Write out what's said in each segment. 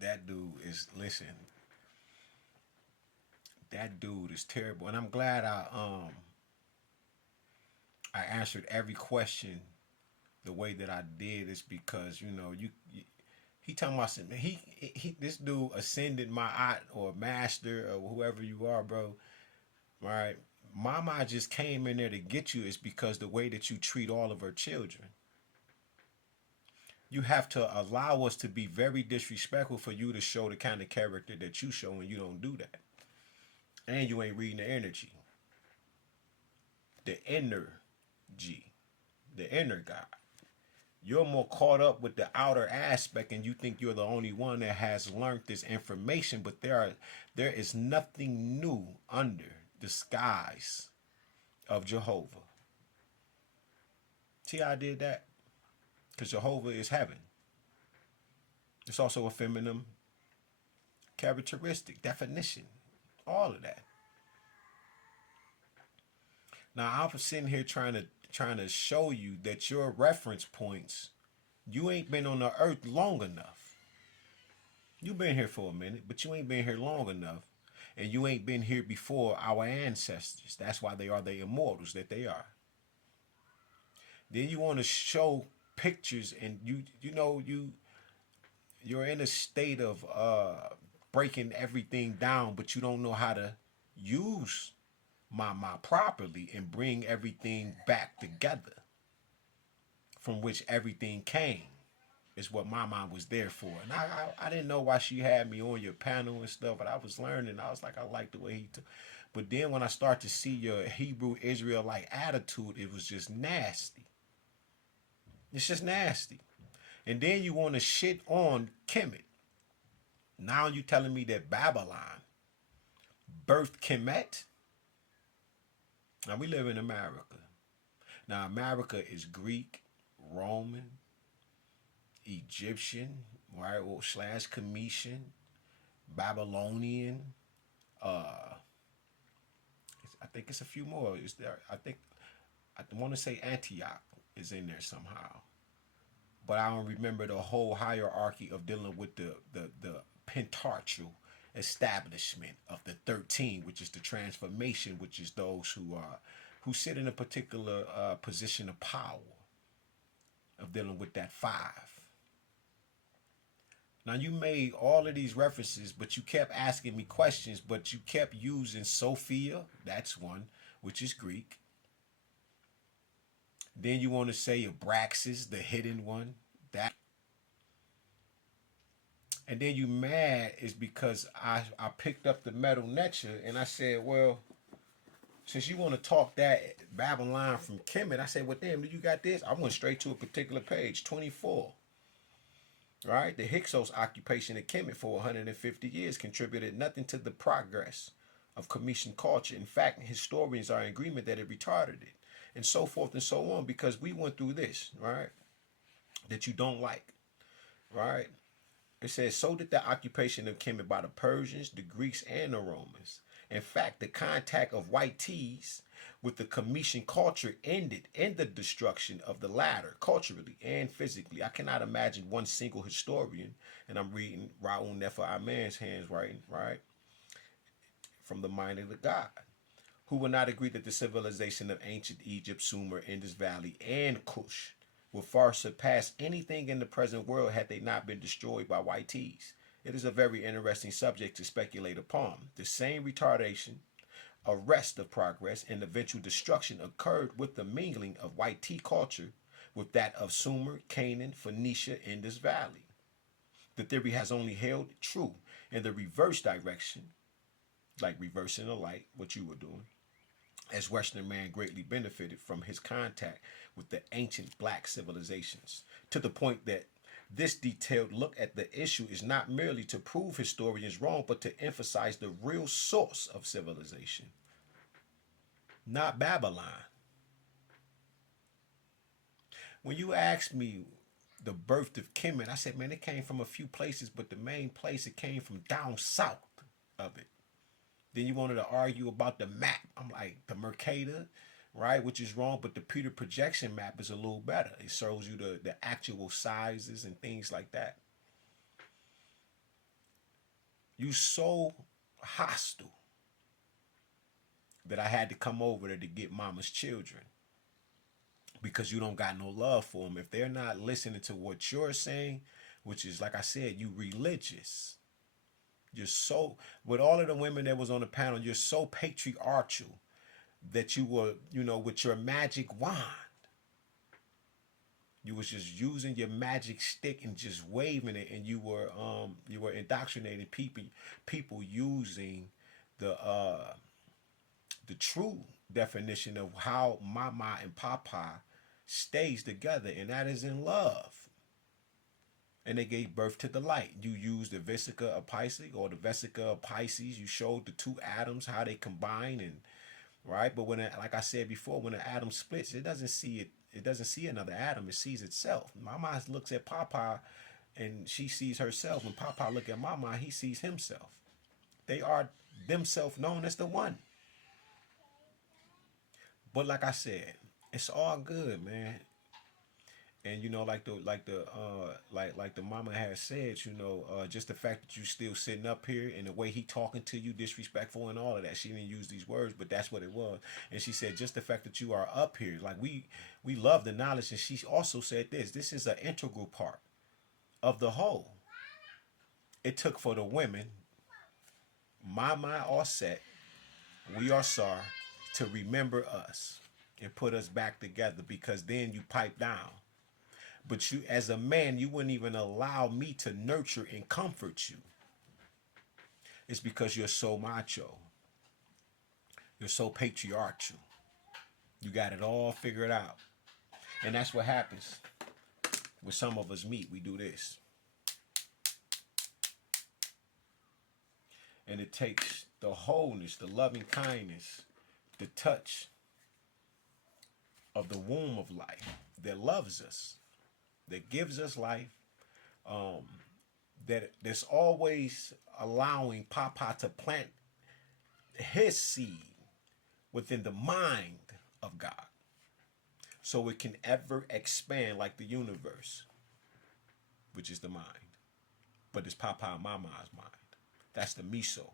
That dude is listen. That dude is terrible, and I'm glad I answered every question the way that I did. Is because he talking about some, he this dude ascended my aunt or master or whoever you are, bro. Right? Mama just came in there to get you is because the way that you treat all of her children. You have to allow us to be very disrespectful for you to show the kind of character that you show, and you don't do that. And you ain't reading the energy, the inner G, the inner God. You're more caught up with the outer aspect, and you think you're the only one that has learned this information, but there is nothing new under the skies of Jehovah. See how I did that? Because Jehovah is heaven. It's also a feminine characteristic, definition, all of that. Now I was sitting here trying to show you that your reference points, you ain't been on the earth long enough. You've been here for a minute, but you ain't been here long enough. And you ain't been here before our ancestors. That's why they are the immortals that they are. Then you want to show pictures, and you're in a state of breaking everything down, but you don't know how to use my properly and bring everything back together from which everything came is what my mom was there for. And I didn't know why she had me on your panel and stuff, but I was learning. I was like, I like the way he took. But then when I start to see your Hebrew Israelite attitude, it was just nasty. It's just nasty. And then you want to shit on Kemet. Now you telling me that Babylon birthed Kemet? Now we live in America. Now America is Greek, Roman, Egyptian, right? Or slash Cometian, Babylonian. I think it's a few more. Is there? I want to say Antioch is in there somehow, but I don't remember the whole hierarchy of dealing with the pentarchal establishment of the 13, which is the transformation, which is those who sit in a particular position of power of dealing with that five. Now you made all of these references, but you kept asking me questions, but you kept using Sophia, that's one, which is Greek. Then you want to say Abraxas, the hidden one, that. And then you mad is because I picked up the metal Necha and I said, well, since you want to talk that Babylon from Kemet, I said, well, damn, do you got this? I went straight to a particular page, 24. Right? The Hyksos occupation of Kemet for 150 years contributed nothing to the progress of Cometian culture. In fact, historians are in agreement that it retarded it, and so forth and so on, because we went through this, right? That you don't like, right? It says, so did the occupation of Kemet by the Persians, the Greeks, and the Romans. In fact, the contact of white tees with the Cometian culture ended in the destruction of the latter, culturally and physically. I cannot imagine one single historian, and I'm reading Raul Nefer Aman's hands writing, right, from the mind of the God, who will not agree that the civilization of ancient Egypt, Sumer, Indus Valley, and Kush will far surpass anything in the present world had they not been destroyed by white tees. It is a very interesting subject to speculate upon. The same retardation, arrest of progress, and eventual destruction occurred with the mingling of white tea culture with that of Sumer, Canaan, Phoenicia, Indus Valley. The theory has only held true in the reverse direction, like reversing the light, what you were doing, as Western man greatly benefited from his contact with the ancient black civilizations, to the point that this detailed look at the issue is not merely to prove historians wrong, but to emphasize the real source of civilization, not Babylon. When you asked me the birth of Kemet, I said, man, it came from a few places, but the main place it came from down south of it. Then you wanted to argue about the map. I'm like, the Mercator, right, which is wrong, but the Peter projection map is a little better. It shows you the actual sizes and things like that. You so hostile that I had to come over there to get mama's children because you don't got no love for them. If they're not listening to what you're saying, which is, like I said, you religious. You're so, with all of the women that was on the panel, you're so patriarchal that you were, with your magic wand, you was just using your magic stick and just waving it, and you were indoctrinating people using the true definition of how mama and papa stays together, and that is in love. And they gave birth to the light. You used the vesica of Pisces or the vesica of Pisces. You showed the two atoms how they combine, and right. But like I said before, when an atom splits, it doesn't see it. It doesn't see another atom. It sees itself. Mama looks at Papa, and she sees herself. When Papa look at Mama, he sees himself. They are themselves known as the one. But like I said, it's all good, man. And like the mama has said, just the fact that you still sitting up here and the way he talking to you, disrespectful and all of that. She didn't use these words, but that's what it was. And she said, just the fact that you are up here, like we love the knowledge. And she also said this is an integral part of the whole. It took for the women, mama or set, we are sorry, to remember us and put us back together, because then you pipe down. But you, as a man, you wouldn't even allow me to nurture and comfort you. It's because you're so macho. You're so patriarchal. You got it all figured out. And that's what happens when some of us meet. We do this. And it takes the wholeness, the loving kindness, the touch of the womb of life that loves us, that gives us life, that's always allowing Papa to plant his seed within the mind of God, so it can ever expand like the universe, which is the mind. But it's Papa and Mama's mind. That's the miso.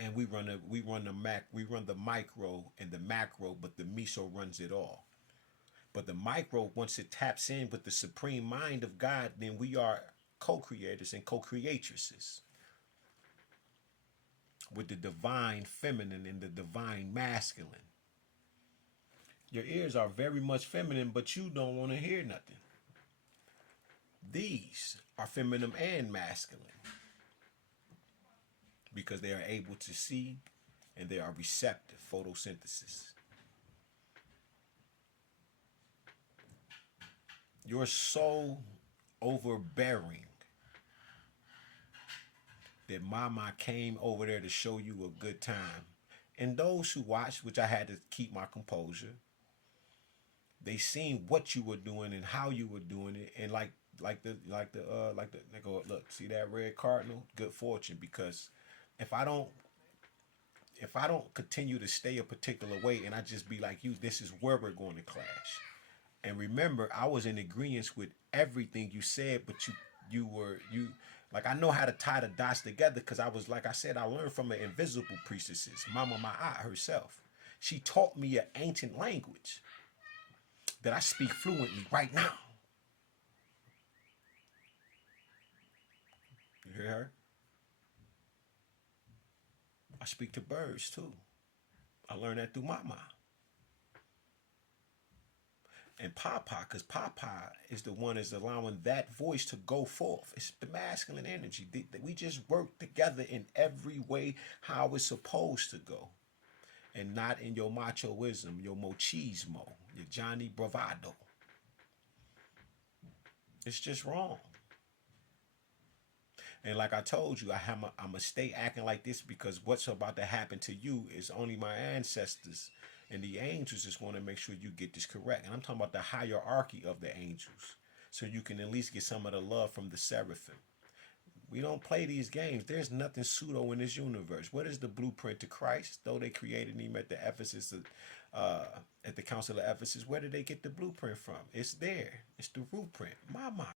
And we run the micro and the macro, but the miso runs it all. But the micro, once it taps in with the supreme mind of God, then we are co-creators and co-creatresses with the divine feminine and the divine masculine. Your ears are very much feminine, but you don't want to hear nothing. These are feminine and masculine because they are able to see and they are receptive, photosynthesis. You're so overbearing that Mama came over there to show you a good time. And those who watched, which I had to keep my composure, they seen what you were doing and how you were doing it, and they go, look, see that red cardinal? Good fortune, because if I don't continue to stay a particular way and I just be like you, this is where we're going to clash. And remember, I was in agreement with everything you said, but you like, I know how to tie the dots together, because I was, like I said, I learned from an invisible priestesses, Mama Ma'at herself. She taught me an ancient language that I speak fluently right now. You hear her? I speak to birds too. I learned that through Mama. And Papa, because Papa is the one that's allowing that voice to go forth. It's the masculine energy. We just work together in every way how it's supposed to go. And not in your machoism, your machismo, your Johnny Bravado. It's just wrong. And like I told you, I'm going to stay acting like this, because what's about to happen to you is only my ancestors and the angels is going to make sure you get this correct. And I'm talking about the hierarchy of the angels, so you can at least get some of the love from the seraphim. We don't play these games. There's nothing pseudo in this universe. What is the blueprint to Christ? Though they created him at the Ephesus, at the Council of Ephesus, where did they get the blueprint from? It's there. It's the blueprint. Mama.